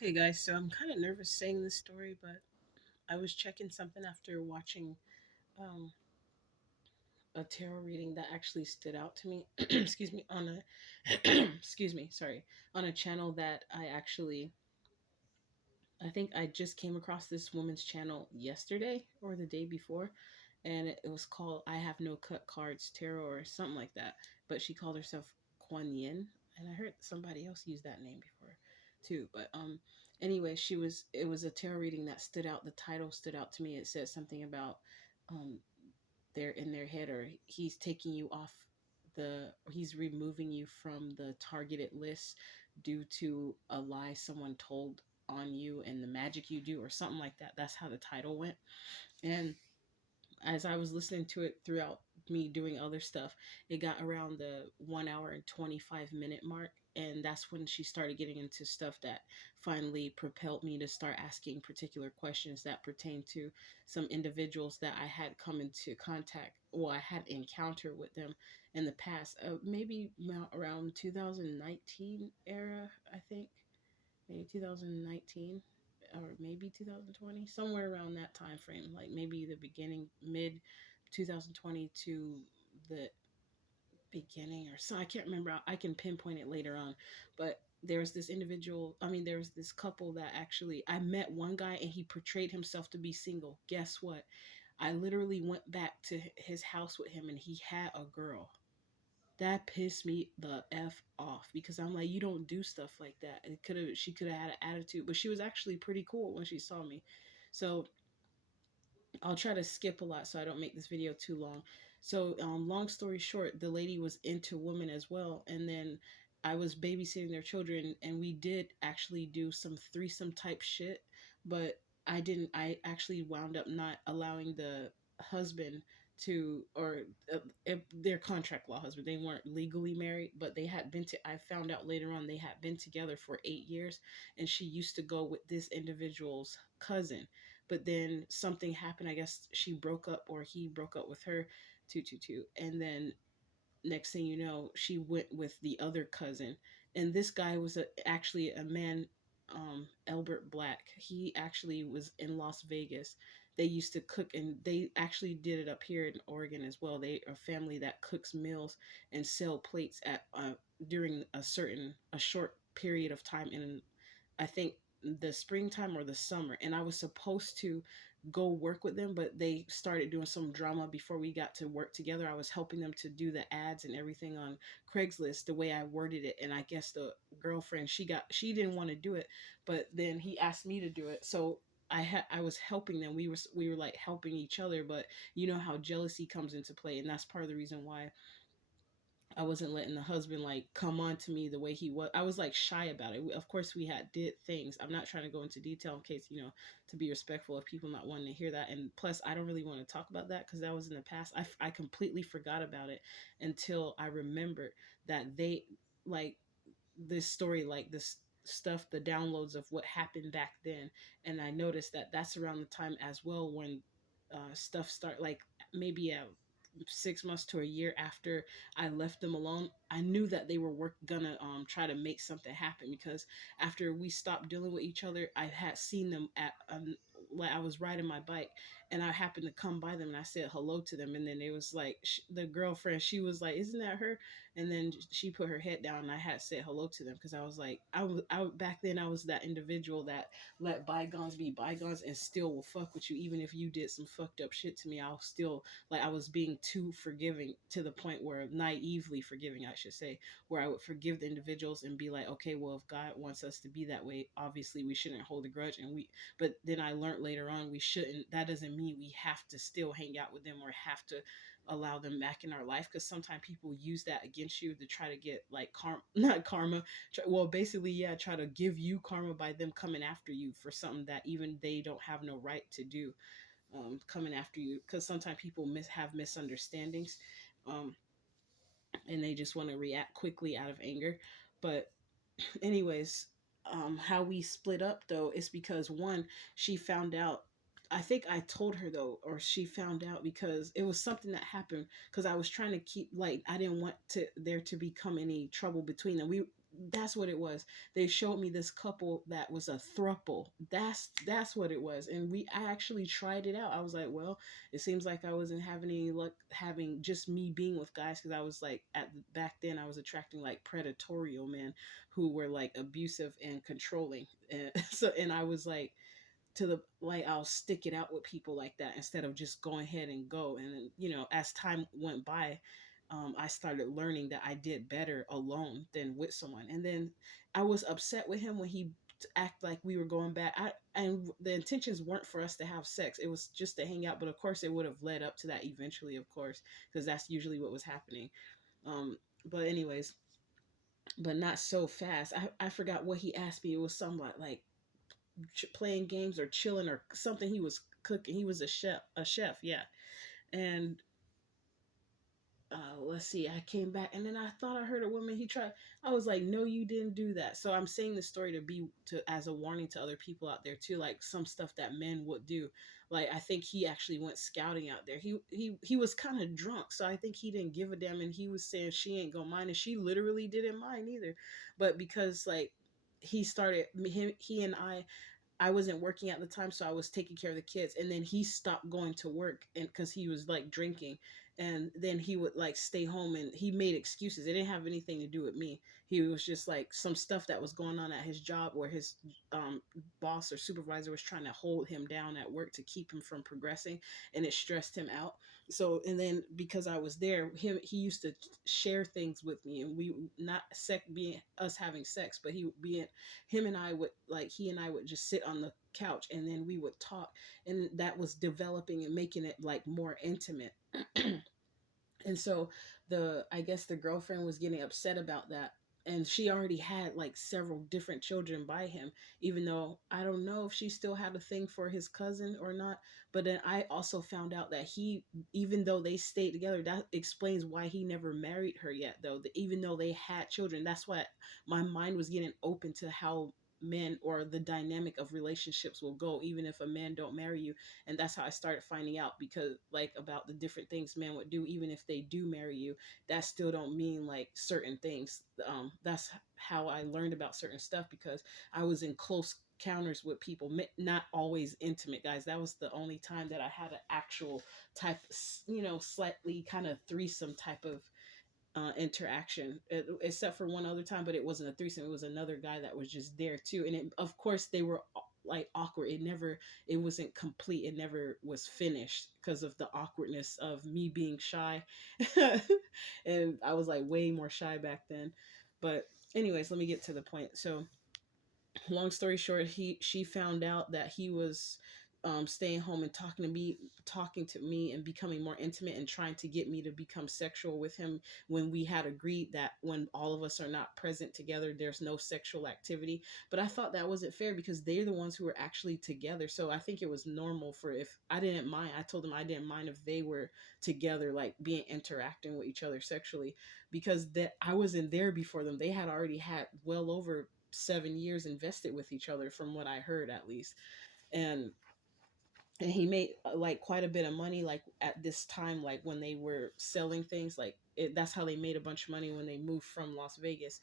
Okay, guys, so I'm kind of nervous saying this story, but I was checking something after watching um, a tarot reading that actually stood out to me. Excuse me, on a excuse me, sorry, on a channel that I think I just came across this woman's channel yesterday or the day before, and it was called "I Have No Cut Cards Tarot" or something like that. But she called herself Kuan Yin, and I heard somebody else use that name before too. But anyway, it was a tarot reading that stood out. The title stood out to me. It said something about um they're in their head, or he's taking you off or he's removing you from the targeted list due to a lie someone told on you and the magic you do or something like that. That's how the title went. And as I was listening to it throughout me doing other stuff, it got around the 1 hour and 25-minute mark. And that's when she started getting into stuff that finally propelled me to start asking particular questions that pertain to some individuals that I had come into contact, or I had encountered with them in the past. Maybe around 2019 era, I think. Maybe 2019 or maybe 2020, somewhere around that time frame, like maybe the beginning, mid 2020 to the beginning, or so. I can't remember. I can pinpoint it later on. But there was this individual, I mean, there was this couple that actually, I met one guy and he portrayed himself to be single. Guess what? I literally went back to his house with him and he had a girl. That pissed me the f off because I'm like, you don't do stuff like that. It could have She could have had an attitude, but she was actually pretty cool when she saw me. So I'll try to skip a lot so I don't make this video too long. So long story short, the lady was into women as well, and then I was babysitting their children, and we did actually do some threesome type shit, but I didn't. I actually wound up not allowing the husband to, or their contract law husband. They weren't legally married, but they had been to. I found out later on they had been together for 8 years, and she used to go with this individual's cousin, but then something happened. I guess she broke up, or he broke up with her, 222. And then next thing you know, she went with the other cousin. And this guy was actually a man, Albert Black. He actually was in Las Vegas. They used to cook, and they actually did it up here in Oregon as well. They are a family that cooks meals and sell plates at during a short period of time in, I think, the springtime or the summer. And I was supposed to go work with them, but they started doing some drama before we got to work together. I was helping them to do the ads and everything on Craigslist the way I worded it. And I guess the girlfriend, she didn't want to do it, but then he asked me to do it. So I was helping them. We were like helping each other, but you know how jealousy comes into play, and that's part of the reason why I wasn't letting the husband like come on to me the way he was. I was like shy about it. Of course, we had did things. I'm not trying to go into detail in case, to be respectful of people not wanting to hear that. And plus, I don't really want to talk about that because that was in the past. I completely forgot about it until I remembered that they, like, this story, like this stuff, the downloads of what happened back then. And I noticed that that's around the time as well when stuff start, like maybe 6 months to a year after I left them alone. I knew that they were gonna try to make something happen, because after we stopped dealing with each other, I had seen them at like I was riding my bike and I happened to come by them and I said hello to them, and then it was like the girlfriend, she was like, "Isn't that her?" And then she put her head down and I had said hello to them because I was like, I back then I was that individual that let bygones be bygones and still will fuck with you even if you did some fucked up shit to me. I'll still, like, I was being too forgiving, to the point where naively forgiving, I should say, where I would forgive the individuals and be like, okay, well, if God wants us to be that way, obviously we shouldn't hold a grudge. But then I learned later on we shouldn't. That doesn't mean we have to still hang out with them or have to allow them back in our life, because sometimes people use that against you to try to get like not karma, well, basically, yeah, try to give you karma by them coming after you for something that even they don't have no right to do, coming after you, because sometimes people have misunderstandings, um, and they just want to react quickly out of anger. But anyways, how we split up though is because, one, she found out. I think I told her though, or she found out because it was something that happened. Because I was trying to keep, like, I didn't want to there to become any trouble between them. That's what it was. They showed me this couple that was a throuple. That's what it was. And I actually tried it out. I was like, well, it seems like I wasn't having any luck having just me being with guys, because I was like, at back then I was attracting like predatorial men who were like abusive and controlling. And so, and I was like, to the like, I'll stick it out with people like that instead of just going ahead and go. And then, as time went by, I started learning that I did better alone than with someone. And then I was upset with him when he act like we were going back. And the intentions weren't for us to have sex. It was just to hang out. But of course, it would have led up to that eventually, of course, because that's usually what was happening. Um, but anyways, but not so fast. I forgot what he asked me. It was something like playing games or chilling or something. He was cooking. He was a chef, yeah. And let's see, I came back and then I thought I heard a woman. He tried. I was like, no, you didn't do that. So I'm saying this story to be to as a warning to other people out there too, like some stuff that men would do. Like I think he actually went scouting out there. He was kind of drunk, so I think he didn't give a damn, and he was saying she ain't gonna mind, and she literally didn't mind either. But because like he started him, he and I wasn't working at the time, so I was taking care of the kids. And then he stopped going to work, and because he was like drinking, and then he would like stay home, and he made excuses. It didn't have anything to do with me. He was just like some stuff that was going on at his job, or his boss or supervisor was trying to hold him down at work to keep him from progressing, and it stressed him out. So, and then because I was there, he used to share things with me, and we not sec being us having sex, but he being him and I would like he and I would just sit on the couch, and then we would talk, and that was developing and making it like more intimate. And so I guess the girlfriend was getting upset about that, and she already had like several different children by him, even though I don't know if she still had a thing for his cousin or not. But then I also found out that he, even though they stayed together, that explains why he never married her yet, though. Even though they had children, that's why my mind was getting open to how men or the dynamic of relationships will go even if a man don't marry you. And that's how I started finding out, because like about the different things men would do even if they do marry you. That still don't mean like certain things. That's how I learned about certain stuff, because I was in close counters with people, not always intimate guys. That was the only time that I had an actual type, slightly kind of threesome type of interaction, except for one other time, but it wasn't a threesome. It was another guy that was just there too, and of course they were like awkward. It wasn't complete. It never was finished because of the awkwardness of me being shy, and I was like way more shy back then. But anyways, let me get to the point. So long story short, she found out that he was staying home and talking to me and becoming more intimate and trying to get me to become sexual with him, when we had agreed that when all of us are not present together, there's no sexual activity. But I thought that wasn't fair, because they're the ones who were actually together. So I think it was normal for, if I didn't mind, I told them I didn't mind if they were together, like being interacting with each other sexually, because that I wasn't there before them. They had already had well over 7 years invested with each other, from what I heard at least. and and he made like quite a bit of money, like at this time, like when they were selling things, like that's how they made a bunch of money when they moved from Las Vegas.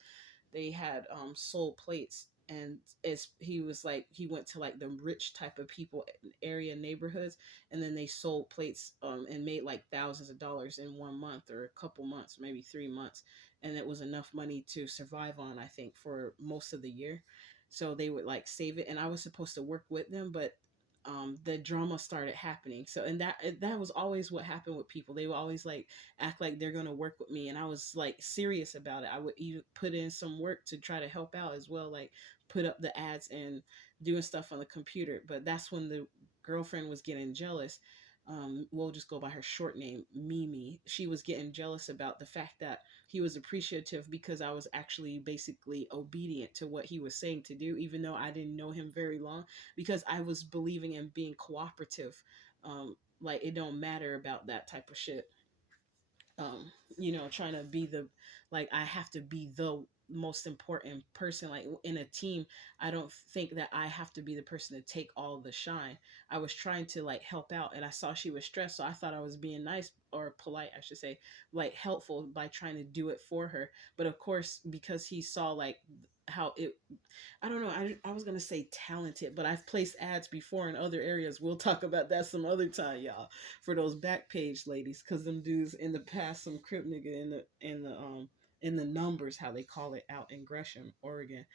They had sold plates, and as he was like, he went to like the rich type of people area neighborhoods, and then they sold plates and made like thousands of dollars in 1 month or a couple months, maybe 3 months. And it was enough money to survive on, I think, for most of the year. So they would like save it, and I was supposed to work with them, but the drama started happening. So, and that was always what happened with people. They would always like act like they're gonna work with me, and I was like serious about it. I would even put in some work to try to help out as well, like put up the ads and doing stuff on the computer. But that's when the girlfriend was getting jealous. We'll just go by her short name, Mimi. She was getting jealous about the fact that he was appreciative because I was actually basically obedient to what he was saying to do, even though I didn't know him very long, because I was believing in being cooperative. Like it don't matter about that type of shit. Trying to be the, like I have to be the most important person. Like in a team, I don't think that I have to be the person to take all the shine. I was trying to like help out, and I saw she was stressed, so I thought I was being nice or polite, I should say, like helpful by trying to do it for her. But of course, because he saw like how it, I don't know. I was gonna say talented, but I've placed ads before in other areas. We'll talk about that some other time, y'all. For those back page ladies, because them dudes in the past, some crip nigga in the numbers, how they call it out in Gresham, Oregon,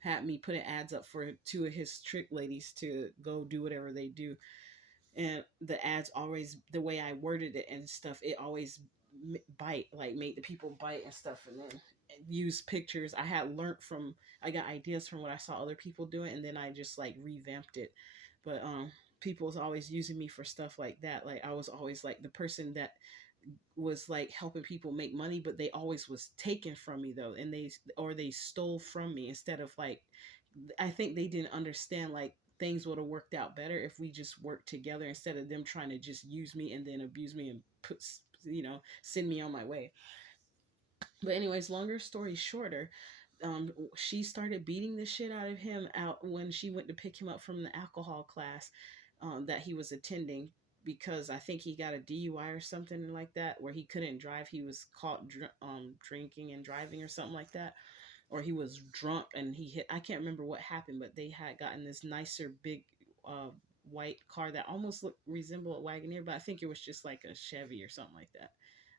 had me putting ads up for two of his trick ladies to go do whatever they do, and the ads always, the way I worded it and stuff, it always bite, like made the people bite and stuff, and then use pictures I had learned from, I got ideas from what I saw other people doing, and then I just like revamped it. But people's always using me for stuff like that. Like I was always like the person that was like helping people make money, but they always was taken from me though, and they stole from me instead of like, I think they didn't understand like things would have worked out better if we just worked together instead of them trying to just use me and then abuse me and put, send me on my way. But anyways, longer story shorter, she started beating the shit out of him out when she went to pick him up from the alcohol class that he was attending, because I think he got a DUI or something like that, where he couldn't drive. He was caught drinking and driving or something like that, or he was drunk and he hit. I can't remember what happened, but they had gotten this nicer big uh, white car that almost looked resembled a Wagoneer, but I think it was just like a Chevy or something like that.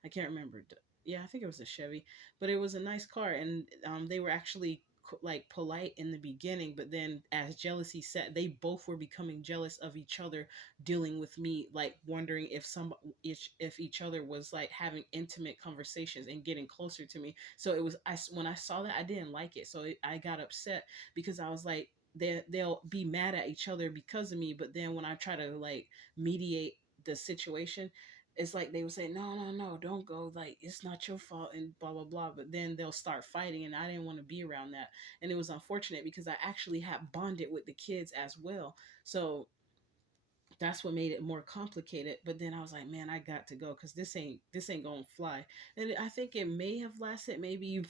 I can't remember. Yeah, I think it was a Chevy, but it was a nice car, and they were actually like polite in the beginning, but then as jealousy set, they both were becoming jealous of each other, dealing with me, like wondering if each other was like having intimate conversations and getting closer to me. So it was, when I saw that, I didn't like it, so I got upset, because I was like, they'll be mad at each other because of me, but then when I try to like mediate the situation, it's like they would say, no, no, no, don't go, like it's not your fault and blah blah blah, but then they'll start fighting, and I didn't want to be around that. And it was unfortunate because I actually had bonded with the kids as well, so that's what made it more complicated. But then I was like, man, I got to go, because this ain't gonna fly. And I think it may have lasted maybe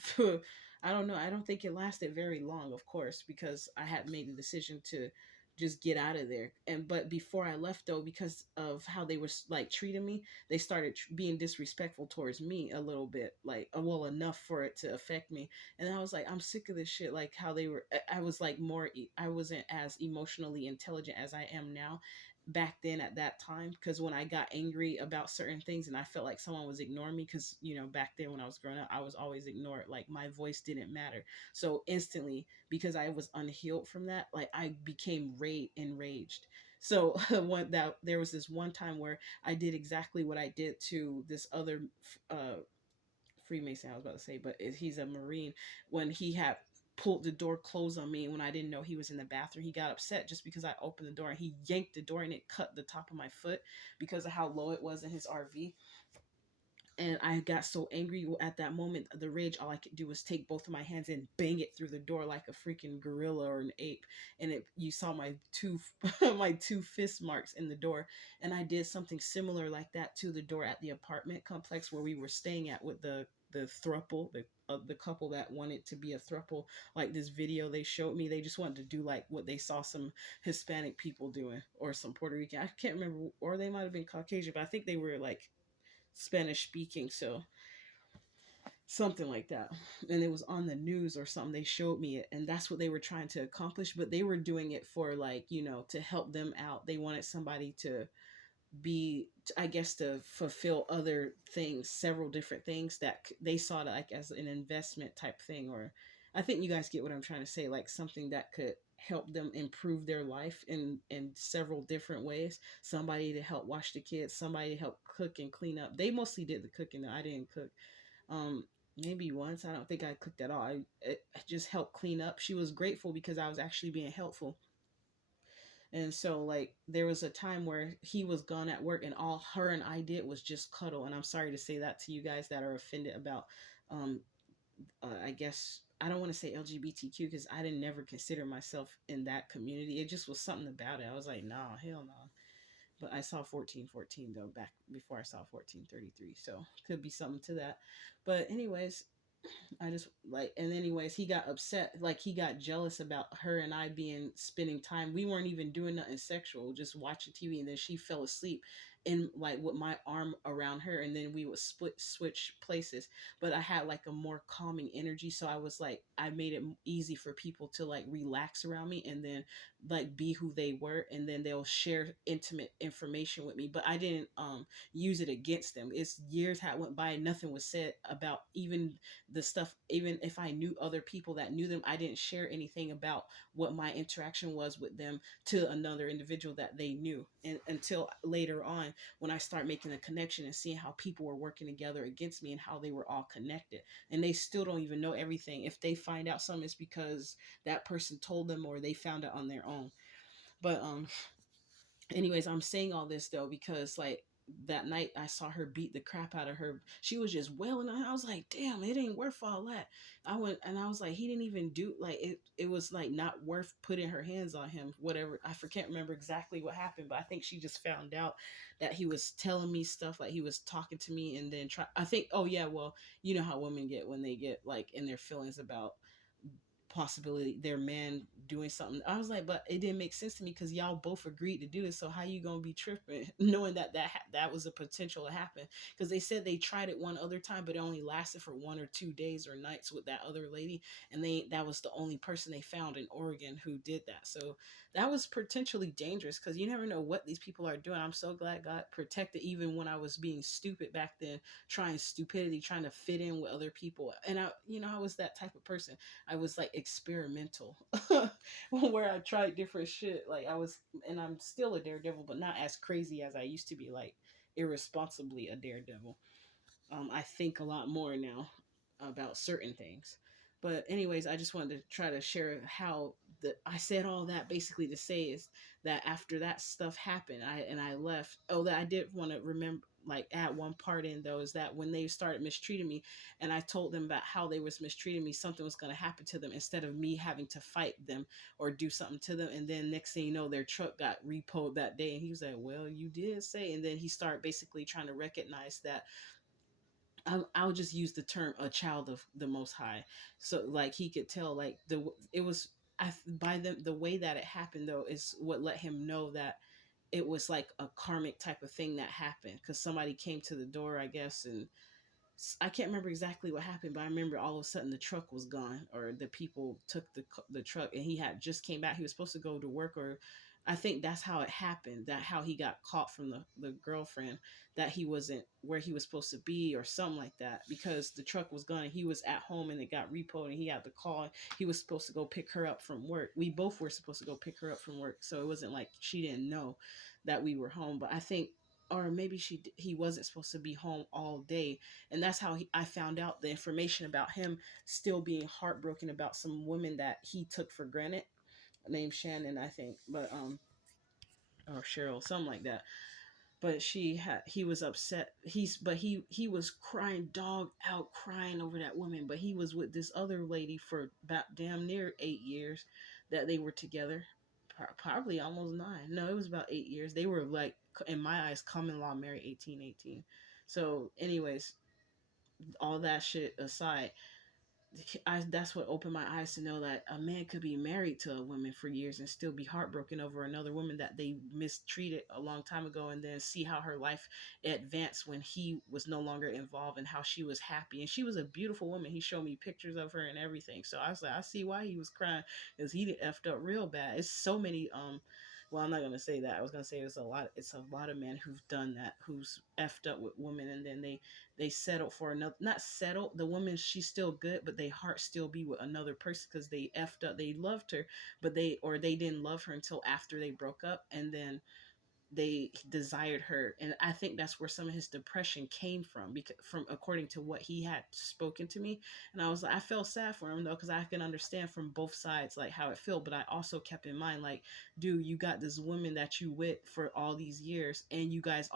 I don't know, I don't think it lasted very long, of course, because I had made the decision to just get out of there. And but before I left though, because of how they were like treating me, they started being disrespectful towards me a little bit, like well enough for it to affect me. And I was like, I'm sick of this shit, like how they were, I was like more, I wasn't as emotionally intelligent as I am now back then at that time, because when I got angry about certain things and I felt like someone was ignoring me, because back then when I was growing up, I was always ignored, like my voice didn't matter. So instantly, because I was unhealed from that, like I became enraged. So one that there was this one time where I did exactly what I did to this other Freemason, I was about to say, but he's a Marine. When he had pulled the door closed on me when I didn't know he was in the bathroom, he got upset just because I opened the door, and he yanked the door and it cut the top of my foot because of how low it was in his RV. And I got so angry at that moment, the rage, all I could do was take both of my hands and bang it through the door like a freaking gorilla or an ape. And you saw my two my two fist marks in the door. And I did something similar like that to the door at the apartment complex where we were staying at with the throuple, the couple that wanted to be a throuple. Like this video they showed me, they just wanted to do like what they saw some Hispanic people doing, or some Puerto Rican, I can't remember, or they might have been Caucasian, but I think they were like Spanish speaking, so something like that. And it was on the news or something, they showed me it, and that's what they were trying to accomplish, but they were doing it for like, to help them out. They wanted somebody to be, I guess, to fulfill other things, several different things that they saw it like as an investment type thing. Or I think you guys get what I'm trying to say, like something that could help them improve their life in several different ways. Somebody to help watch the kids, somebody to help cook and clean up. They mostly did the cooking, I didn't cook. um Maybe once, I don't think I cooked at all. I just helped clean up. She was grateful because I was actually being helpful. And so, like, there was a time where he was gone at work, and all her and I did was just cuddle. And I'm sorry to say that to you guys that are offended about, um, I guess, I don't want to say LGBTQ, because I didn't never consider myself in that community. It just was something about it. I was like, nah, hell no. But I saw 1414 though back before I saw 1433. So could be something to that. But, anyways, I just like, and anyways, he got upset, like he got jealous about her and I being spending time. We weren't even doing nothing sexual, just watching TV, and then she fell asleep in like with my arm around her, and then we would split switch places. But I had like a more calming energy, so I was like, I made it easy for people to like relax around me, and then like be who they were, and then they'll share intimate information with me. But I didn't use it against them. It's years had went by, and nothing was said about even the stuff. Even if I knew other people that knew them, I didn't share anything about what my interaction was with them to another individual that they knew, and until later on when I start making a connection and seeing how people were working together against me and how they were all connected, and they still don't even know everything. If they find out something, it's because that person told them or they found it on their own. But anyways, I'm saying all this though because like that night I saw her beat the crap out of her. She was just wailing. I was like, damn, it ain't worth all that. I went and I was like, he didn't even do like it. It was like not worth putting her hands on him. Whatever. Can't remember exactly what happened, but I think she just found out that he was telling me stuff, like he was talking to me, and then try. I think, oh yeah, well, you know how women get when they get like in their feelings about possibility their man doing something. I was like, but it didn't make sense to me because y'all both agreed to do this. So how you gonna be tripping knowing that that was a potential to happen? Because they said they tried it one other time, but it only lasted for 1 or 2 days or nights with that other lady, and that was the only person they found in Oregon who did that. So that was potentially dangerous because you never know what these people are doing. I'm so glad God protected even when I was being stupid back then, trying stupidity, trying to fit in with other people. And I was that type of person. I was like experimental where I tried different shit. Like I was, and I'm still a daredevil, but not as crazy as I used to be, like irresponsibly a daredevil. I think a lot more now about certain things. But anyways, I just wanted to try to share how I said all that basically to say is that after that stuff happened, I left. Oh, that I did want to remember, like add one part in though, is that when they started mistreating me, and I told them about how they was mistreating me, something was going to happen to them instead of me having to fight them or do something to them. And then next thing you know, their truck got repoed that day, and he was like, "Well, you did say." And then he started basically trying to recognize that I'll just use the term a child of the Most High. So like he could tell like it was by the way that it happened though is what let him know that it was like a karmic type of thing that happened because somebody came to the door, I guess, and I can't remember exactly what happened, but I remember all of a sudden the truck was gone, or the people took the truck, and he had just came back. He was supposed to go to work, or I think that's how it happened. That how he got caught from the girlfriend, that he wasn't where he was supposed to be, or something like that, because the truck was gone. And he was at home, and it got repoed, and he had the call. He was supposed to go pick her up from work. We both were supposed to go pick her up from work, so it wasn't like she didn't know that we were home. But I think, or maybe he wasn't supposed to be home all day, and that's how I found out the information about him still being heartbroken about some woman that he took for granted, named Shannon, I think, but or Cheryl, something like that. But he was upset. He was crying dog out, crying over that woman. But he was with this other lady for about damn near 8 years that they were together. Probably almost 9. No, it was about 8 years. They were like, in my eyes, common law married 18, 18. So anyways, all that shit aside, that's what opened my eyes to know that a man could be married to a woman for years and still be heartbroken over another woman that they mistreated a long time ago, and then see how her life advanced when he was no longer involved, and how she was happy. And she was a beautiful woman. He showed me pictures of her and everything. So I was like, I see why he was crying, because he did effed up real bad. It's so many well, I'm not gonna say that. I was gonna say it's a lot of men who've done that, who's effed up with women, and then they settled for another, not settled, the woman, she's still good, but they heart still be with another person because they effed up. They loved her, but they didn't love her until after they broke up, and then they desired her. And I think that's where some of his depression came from, because from according to what he had spoken to me. And I was like, I felt sad for him though, because I can understand from both sides like how it felt. But I also kept in mind, like, dude, you got this woman that you with for all these years, and you guys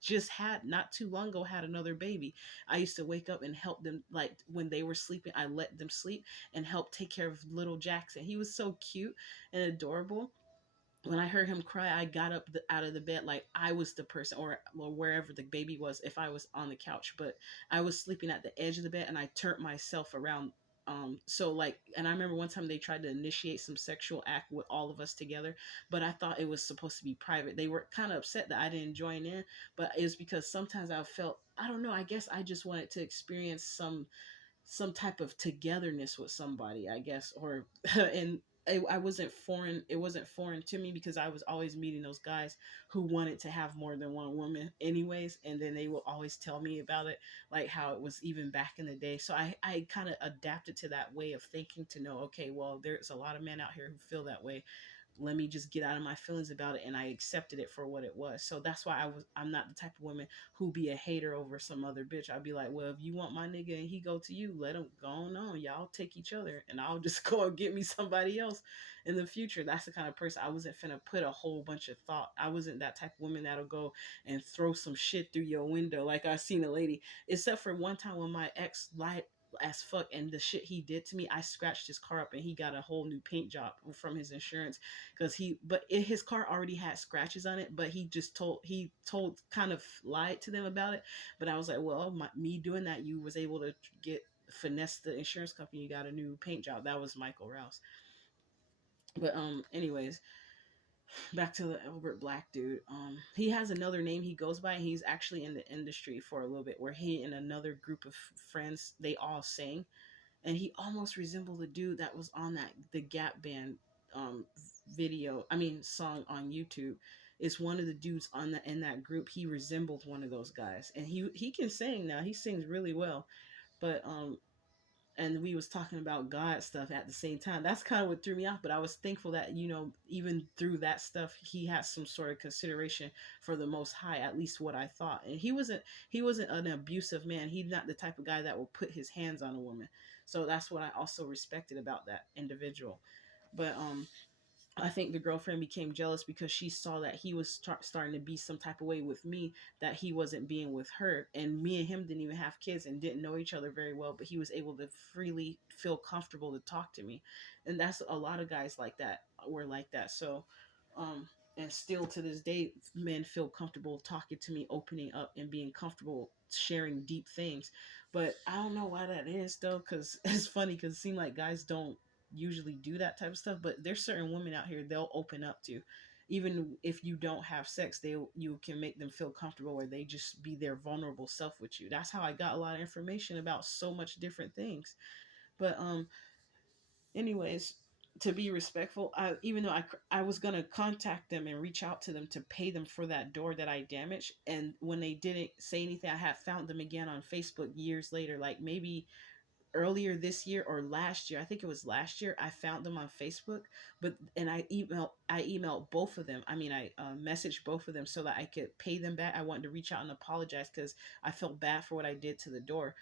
just had not too long ago had another baby. I used to wake up and help them, like when they were sleeping, I let them sleep and help take care of little Jackson. He was so cute and adorable. when I heard him cry, I got up out of the bed like I was the person, or wherever the baby was, if I was on the couch. But I was sleeping at the edge of the bed, and I turned myself around. So like, and I remember one time they tried to initiate some sexual act with all of us together, but I thought it was supposed to be private. They were kind of upset that I didn't join in, but it was because sometimes I felt, I don't know, I guess I just wanted to experience some type of togetherness with somebody, I guess, or and I wasn't foreign. It wasn't foreign to me because I was always meeting those guys who wanted to have more than one woman, anyways, and then they will always tell me about it, like how it was even back in the day. So I kind of adapted to that way of thinking to know, okay, well, there's a lot of men out here who feel that way, let me just get out of my feelings about it, and I accepted it for what it was. So that's why I'm not the type of woman who be a hater over some other bitch. I'd be like, well, if you want my nigga and he go to you, let him go on. Y'all take each other, and I'll just go and get me somebody else in the future. That's the kind of person I wasn't finna put a whole bunch of thought. I wasn't that type of woman that'll go and throw some shit through your window. Like I seen a lady, except for one time when my ex lied as fuck, and the shit he did to me, I scratched his car up and he got a whole new paint job from his insurance, because his car already had scratches on it, but he told kind of lied to them about it. But I was like, well, me doing that, you was able to get finesse the insurance company, you got a new paint job. That was Michael Rouse. But anyways, back to the Albert Black dude. He has another name he goes by. He's actually in the industry for a little bit, where he and another group of friends, they all sing, and he almost resembled the dude that was on that the Gap Band um video, I mean song on YouTube. It's one of the dudes on that in that group. He resembled one of those guys, and he can sing now. He sings really well. But and we was talking about God stuff at the same time. That's kind of what threw me off, but I was thankful that, even through that stuff, he had some sort of consideration for the Most High, at least what I thought. And he wasn't an abusive man. He's not the type of guy that will put his hands on a woman. So that's what I also respected about that individual. But I think the girlfriend became jealous because she saw that he was starting to be some type of way with me, that he wasn't being with her. And me and him didn't even have kids and didn't know each other very well, but he was able to freely feel comfortable to talk to me. And that's a lot of guys like that were like that. So, and still to this day, men feel comfortable talking to me, opening up, and being comfortable sharing deep things. But I don't know why that is though, because it's funny, because it seems like guys don't usually do that type of stuff, but there's certain women out here they'll open up to, even if you don't have sex, you can make them feel comfortable where they just be their vulnerable self with you. That's how I got a lot of information about so much different things. But anyways, to be respectful, even though I was gonna contact them and reach out to them to pay them for that door that I damaged, and when they didn't say anything, I had found them again on Facebook years later, like maybe earlier this year or last year. I think it was last year. I found them on Facebook, but and I emailed both of them. I mean, I messaged both of them so that I could pay them back. I wanted to reach out and apologize because I felt bad for what I did to the door.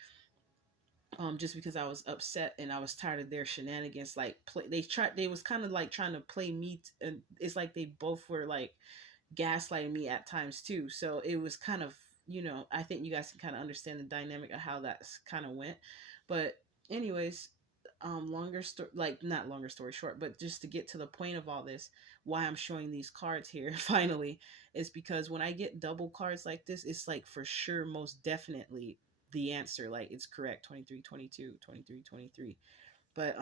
Just because I was upset and I was tired of their shenanigans. Like they was kind of like trying to play me, and it's like they both were like gaslighting me at times too. So it was kind of, I think you guys can kind of understand the dynamic of how that's kind of went. But anyways, longer story, like not longer story short, but just to get to the point of all this, why I'm showing these cards here finally is because when I get double cards like this, it's like for sure, most definitely the answer, like it's correct, 23, 22, 23, 23. But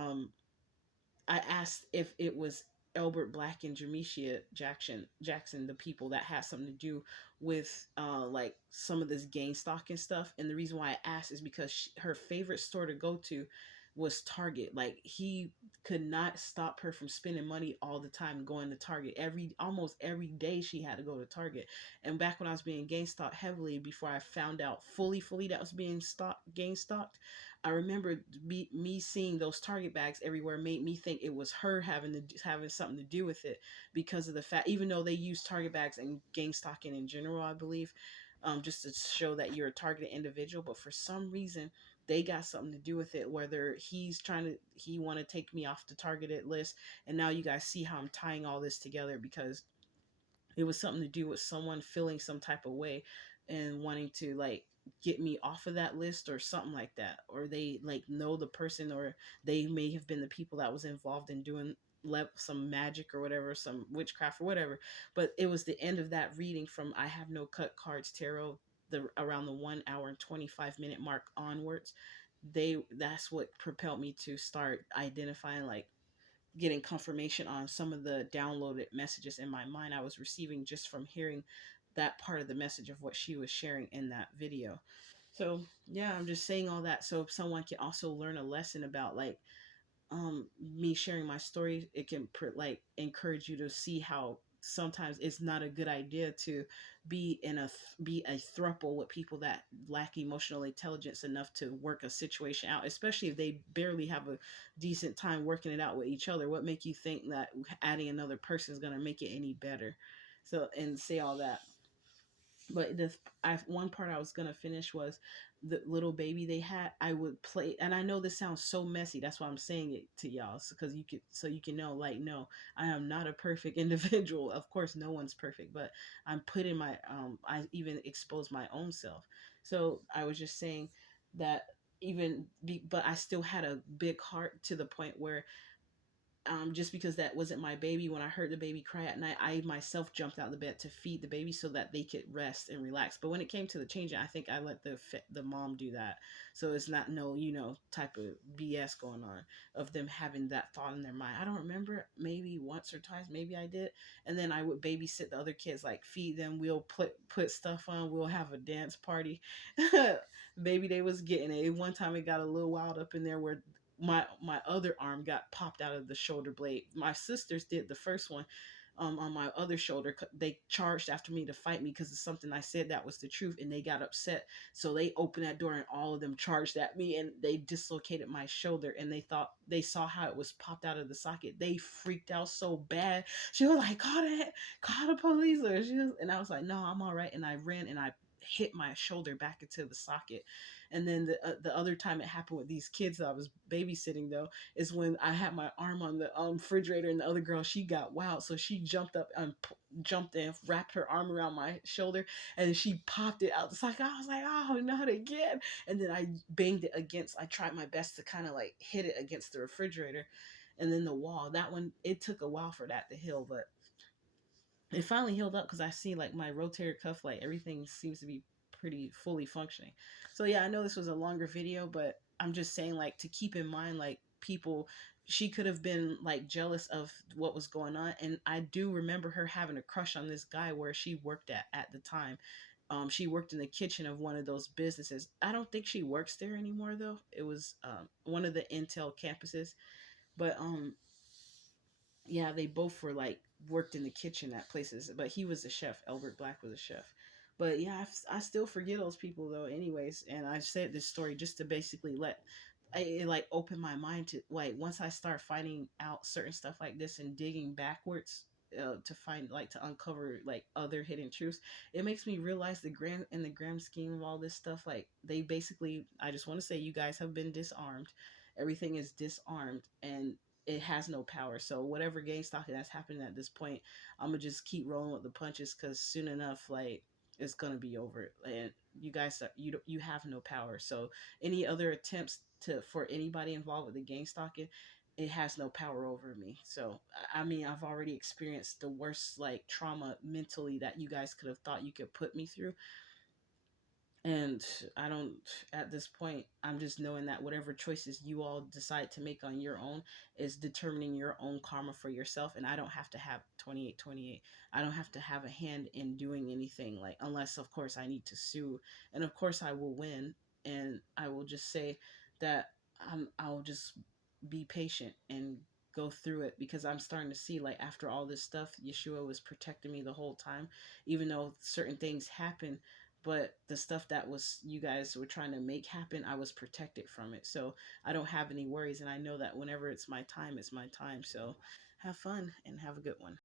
I asked if it was Albert Black and Jackson, the people that had something to do with like some of this gang stalking stuff. And the reason why I asked is because her favorite store to go to was Target. Like he could not stop her from spending money all the time going to Target. Almost every day she had to go to Target. And back when I was being gang stalked heavily, before I found out fully that was being gang stalked, I remember me seeing those Target bags everywhere made me think it was her having something to do with it, because of the fact, even though they use Target bags and gang stalking in general, I believe, just to show that you're a targeted individual, but for some reason they got something to do with it. Whether he want to take me off the targeted list, and now you guys see how I'm tying all this together, because it was something to do with someone feeling some type of way and wanting to like get me off of that list or something like that, or they like know the person, or they may have been the people that was involved in doing some magic or whatever, some witchcraft or whatever. But it was the end of that reading from I Have No Cut Cards Tarot, the around the 1 hour and 25 minute mark onwards. That's what propelled me to start identifying, like getting confirmation on some of the downloaded messages in my mind I was receiving just from hearing that part of the message of what she was sharing in that video. So yeah, I'm just saying all that so someone can also learn a lesson about, like, me sharing my story. It can like encourage you to see how sometimes it's not a good idea to be a throuple with people that lack emotional intelligence enough to work a situation out, especially if they barely have a decent time working it out with each other. What make you think that adding another person is going to make it any better? So, and say all that. But one part I was gonna finish was the little baby they had. I would play, and I know this sounds so messy. That's why I'm saying it to y'all, because you could, so you can know, like, no, I am not a perfect individual. Of course, no one's perfect, but I'm putting my I even expose my own self. So I was just saying that but I still had a big heart to the point where just because that wasn't my baby, when I heard the baby cry at night, I myself jumped out of the bed to feed the baby so that they could rest and relax. But when it came to the changing, I think I let the mom do that. So it's not no, type of BS going on of them having that thought in their mind. I don't remember, maybe once or twice, maybe I did. And then I would babysit the other kids, like feed them. We'll put stuff on. We'll have a dance party. Baby, they was getting it. One time it got a little wild up in there where my other arm got popped out of the shoulder blade. My sisters did the first one, on my other shoulder. They charged after me to fight me because of something I said that was the truth, and they got upset. So they opened that door, and all of them charged at me, and they dislocated my shoulder. And they saw how it was popped out of the socket. They freaked out so bad. She was like, call the police. And I was like, no, I'm all right. And I ran and I hit my shoulder back into the socket. And then the other time it happened with these kids that I was babysitting, though, is when I had my arm on the refrigerator, and the other girl, she got wild, so she jumped up and jumped and wrapped her arm around my shoulder, and she popped it out the socket. I was like, oh, not again! And then I banged it against. I tried my best to kind of like hit it against the refrigerator, and then the wall. That one, it took a while for that to heal, but it finally healed up because I see like my rotator cuff, like everything seems to be pretty fully functioning. So yeah, I know this was a longer video, but I'm just saying, like, to keep in mind, like, people, she could have been like jealous of what was going on. And I do remember her having a crush on this guy where she worked at the time. She worked in the kitchen of one of those businesses. I don't think she works there anymore, though. It was one of the Intel campuses. But yeah, they both were like worked in the kitchen at places, but he was a chef. Albert Black was a chef. But yeah, I still forget those people though, anyways. And I said this story just to basically it like open my mind to, like, once I start finding out certain stuff like this and digging backwards, to find, like, to uncover like other hidden truths, it makes me realize the grand scheme of all this stuff, like, they basically, I just want to say, you guys have been disarmed. Everything is disarmed, and it has no power. So whatever game stalking that's happening at this point, I'm gonna just keep rolling with the punches, because soon enough, like, it's gonna be over. And you guys, you have no power. So any other attempts for anybody involved with the game stalking, it has no power over me. So I mean, I've already experienced the worst, like, trauma mentally that you guys could have thought you could put me through. And I don't, at this point, I'm just knowing that whatever choices you all decide to make on your own is determining your own karma for yourself. And I don't have to have 2828. I don't have to have a hand in doing anything, like, unless, of course, I need to sue. And of course, I will win. And I will just say that I'll just be patient and go through it, because I'm starting to see, like, after all this stuff, Yeshua was protecting me the whole time, even though certain things happen. But the stuff that was, you guys were trying to make happen, I was protected from it. So I don't have any worries, and I know that whenever it's my time, it's my time. So have fun and have a good one.